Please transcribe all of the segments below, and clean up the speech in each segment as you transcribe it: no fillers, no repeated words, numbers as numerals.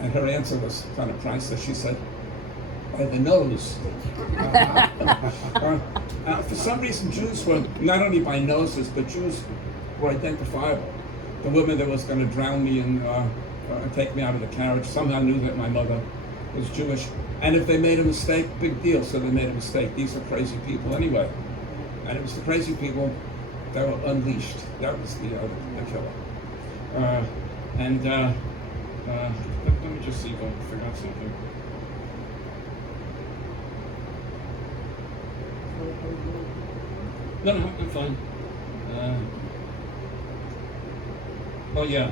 And her answer was kind of priceless. She said, by the nose. For some reason, Jews were not only by noses, but Jews were identifiable. The woman that was going to drown me and take me out of the carriage somehow knew that my mother was Jewish. And if they made a mistake, big deal. So they made a mistake. These are crazy people anyway. And it was the crazy people that were unleashed. That was the killer. Let me just see if I forgot something. No, I'm fine. Oh yeah.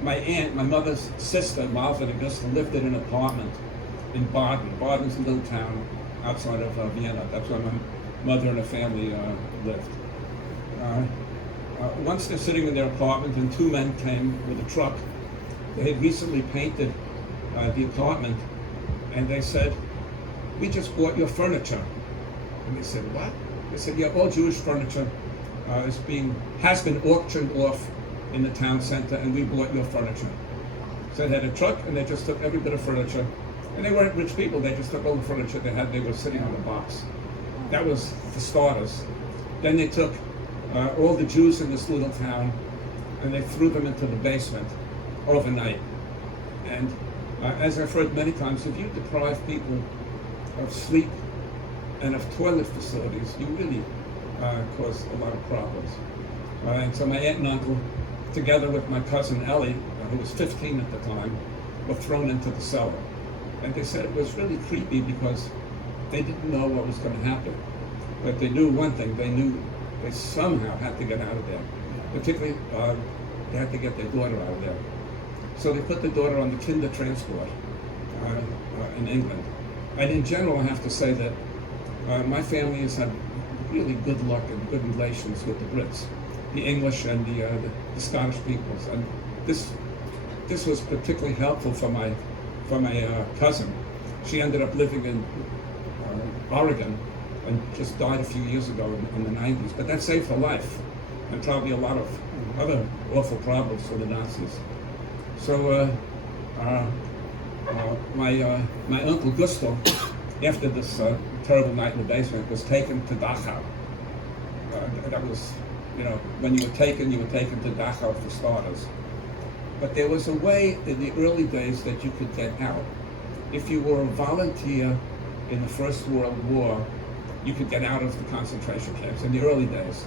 My aunt, my mother's sister, Martha Augusta, lived in an apartment in Baden. Baden's a little town outside of Vienna. That's where my mother and her family lived. Once they're sitting in their apartment and two men came with a truck. They had recently painted the apartment, and they said, "We just bought your furniture." And they said, "What?" They said, "Yeah, all Jewish furniture has been auctioned off in the town center, and we bought your furniture." So they had a truck, and they just took every bit of furniture. And they weren't rich people. They just took all the furniture they had. They were sitting on the box. That was the starters. Then they took all the Jews in this little town, and they threw them into the basement overnight. And as I've heard many times, if you deprive people of sleep and of toilet facilities, you really cause a lot of problems. And so my aunt and uncle, together with my cousin Ellie, who was 15 at the time, were thrown into the cellar. And they said it was really creepy because they didn't know what was going to happen. But they knew one thing, they knew they somehow had to get out of there. Particularly, they had to get their daughter out of there. So they put the daughter on the Kinder transport in England. And in general, I have to say that my family has had really good luck and good relations with the Brits, the English and the Scottish peoples. And this was particularly helpful for my cousin. She ended up living in Oregon and just died a few years ago in the 90s. But that saved her life, and probably a lot of other awful problems for the Nazis. So my uncle Gustav, after this terrible night in the basement, was taken to Dachau. That was, when you were taken to Dachau for starters. But there was a way in the early days that you could get out. If you were a volunteer in the First World War, you could get out of the concentration camps in the early days.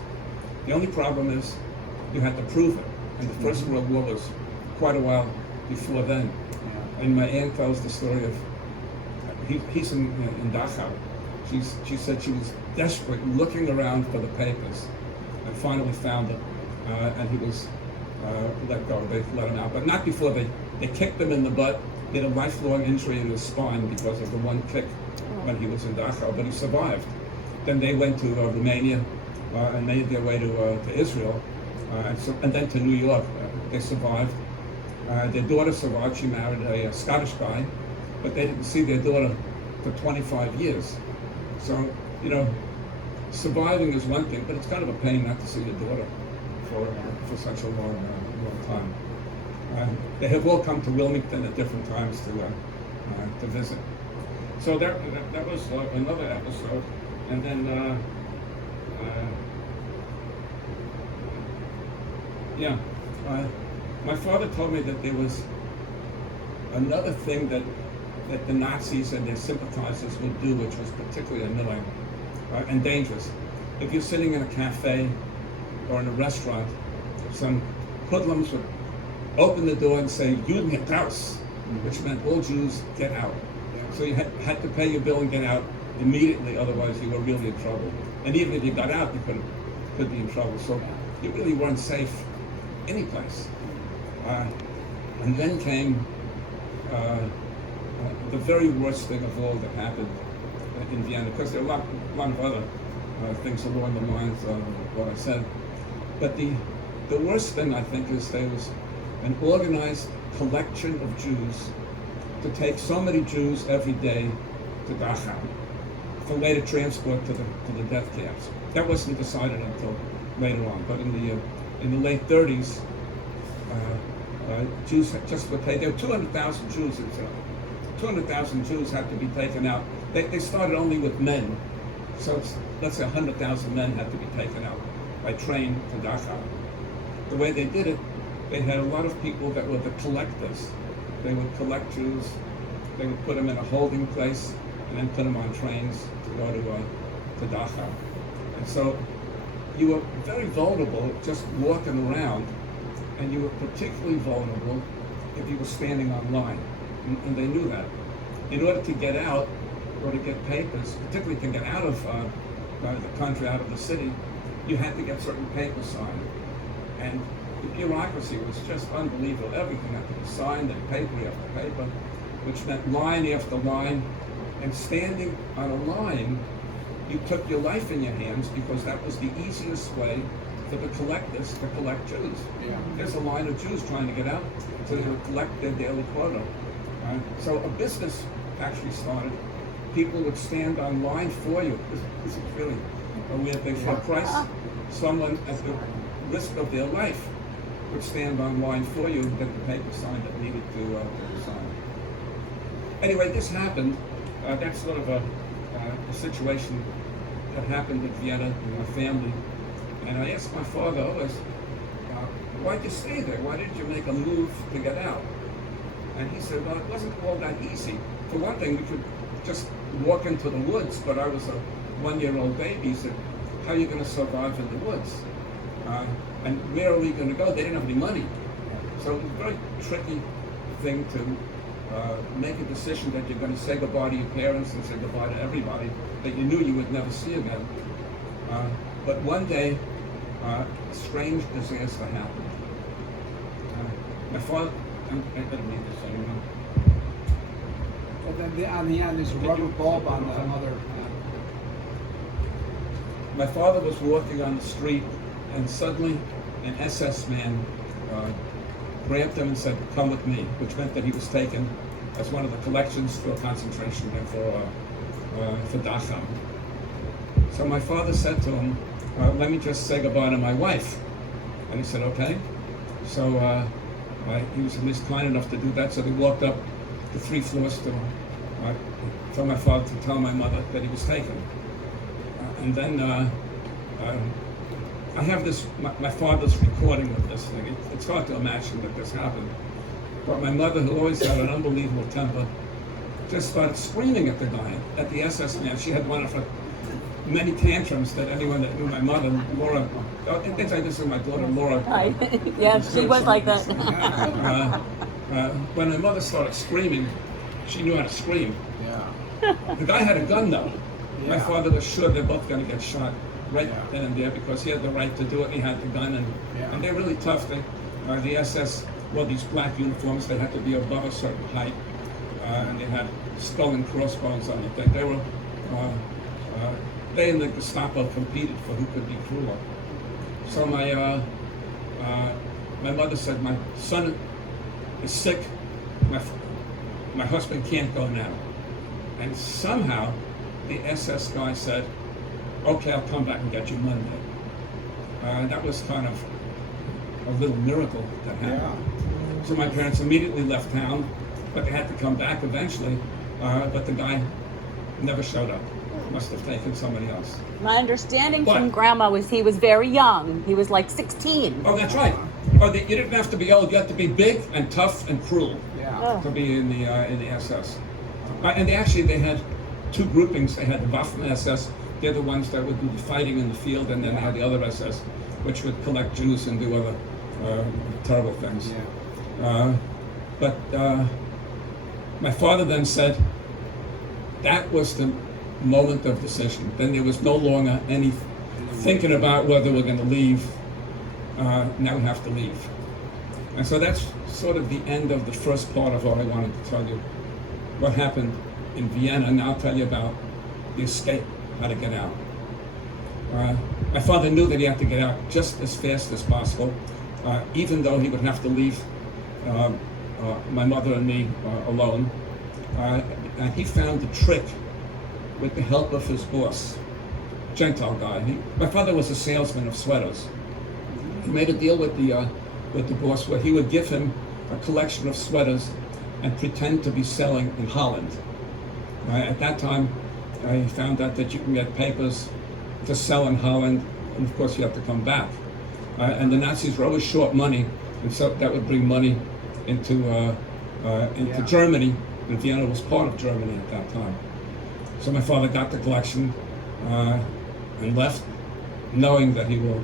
The only problem is you had to prove it. And the First World War was quite a while before then. And my aunt tells the story of, he's in Dachau. She said she was desperate looking around for the papers and finally found it. And he was let go. They let him out, but not before they kicked him in the butt. He had a lifelong injury in his spine because of the one kick when he was in Dachau, but he survived. Then they went to Romania and made their way to Israel, and then to New York. They survived. Their daughter survived. She married a Scottish guy, but they didn't see their daughter for 25 years. So, surviving is one thing, but it's kind of a pain not to see your daughter for such a long time. They have all come to Wilmington at different times to visit. So that was another episode, and then my father told me that there was another thing that the Nazis and their sympathizers would do, which was particularly annoying and dangerous. If you're sitting in a cafe or in a restaurant, some hoodlums would open the door and say, "Juden geht raus," which meant all Jews get out. So you had to pay your bill and get out immediately, otherwise you were really in trouble. And even if you got out, you could be in trouble. So you really weren't safe any place. And then came the very worst thing of all that happened in Vienna, because there are a lot of other things along the lines of what I said. But the worst thing, I think, is there was an organized collection of Jews to take so many Jews every day to Dachau for later transport to the death camps. That wasn't decided until later on, but in the late 30s, Jews just were taken. There were 200,000 Jews in Israel. 200,000 Jews had to be taken out. They started only with men. So let's say 100,000 men had to be taken out by train to Dachau. The way they did it, they had a lot of people that were the collectors. They would collect Jews, they would put them in a holding place, and then put them on trains to go to Dachau. And so you were very vulnerable just walking around, and you were particularly vulnerable if you were standing on line, and they knew that. In order to get out, or to get papers, particularly to get out of the country, out of the city, you had to get certain papers signed. And the bureaucracy was just unbelievable. Everything had to be signed, and paper after paper, which meant line after line. And standing on a line, you took your life in your hands, because that was the easiest way for the collectors to collect Jews. Yeah. There's a line of Jews trying to get out, so they would collect their daily quota. So a business actually started. People would stand on line for you. This is really a weird thing. For a price, someone at the risk of their life would stand on line for you and get the paper signed that needed to be signed. Anyway, this happened. That's sort of a situation that happened with Vienna and my family. And I asked my father always, why'd you stay there? Why didn't you make a move to get out? And he said, well, it wasn't all that easy. For one thing, we could just walk into the woods, but I was a one-year-old baby. He said, how are you going to survive in the woods? And where are we going to go? They didn't have any money. So it was a very tricky thing to make a decision that you're going to say goodbye to your parents and say goodbye to everybody that you knew you would never see again. But one day, a strange disaster happened. My father, I didn't mean to say anything. Well, then on the end, there's a rubber bulb on the other. My father was walking on the street, and suddenly an SS man grabbed him and said, come with me, which meant that he was taken as one of the collections to a concentration camp for Dachau. So my father said to him, let me just say goodbye to my wife. And he said, okay. So he was at least kind enough to do that, so they walked up the 3 floors to for my father to tell my mother that he was taken. And then I have this, my father's recording of this thing. It's hard to imagine that this happened. But my mother, who always had an unbelievable temper, just started screaming at the guy, at the SS man. She had one of her many tantrums that anyone that knew my mother, Laura, I think I just said my daughter, Laura. Hi. Yes, she was like that. When my mother started screaming, she knew how to scream. Yeah. The guy had a gun though. My Yeah. father was sure they're both going to get shot right then and there, because he had the right to do it. He had the gun, and they're really tough. The SS wore these black uniforms. They had to be above a certain height, and they had skull and crossbones on it. They were they and the Gestapo competed for who could be crueler. So my mother said, my son is sick. My husband can't go now. And somehow the SS guy said, okay, I'll come back and get you Monday. That was kind of a little miracle that happened. Yeah. So my parents immediately left town, but they had to come back eventually. But the guy never showed up. Must have taken somebody else. My understanding What? from Grandma was he was very young. He was like 16. Oh, that's right. Oh, you didn't have to be old. You had to be big and tough and cruel Yeah. to be in the SS. And they had 2 groupings. They had the Waffen SS. They're the ones that would do the fighting in the field, and then they had the other SS, which would collect Jews and do other terrible things. Yeah. But my father then said that was the moment of decision. Then there was no longer any thinking about whether we're going to leave. Now we have to leave. And so that's sort of the end of the first part of what I wanted to tell you. What happened in Vienna, and I'll tell you about the escape, how to get out. My father knew that he had to get out just as fast as possible, even though he would have to leave my mother and me alone. And he found a trick with the help of his boss, Gentile guy. My father was a salesman of sweaters. He made a deal with the boss where he would give him a collection of sweaters and pretend to be selling in Holland. At that time, I found out that you can get papers to sell in Holland, and of course you have to come back. And the Nazis were always short money, and so that would bring money into Germany, and Vienna was part of Germany at that time. So my father got the collection and left, knowing that he will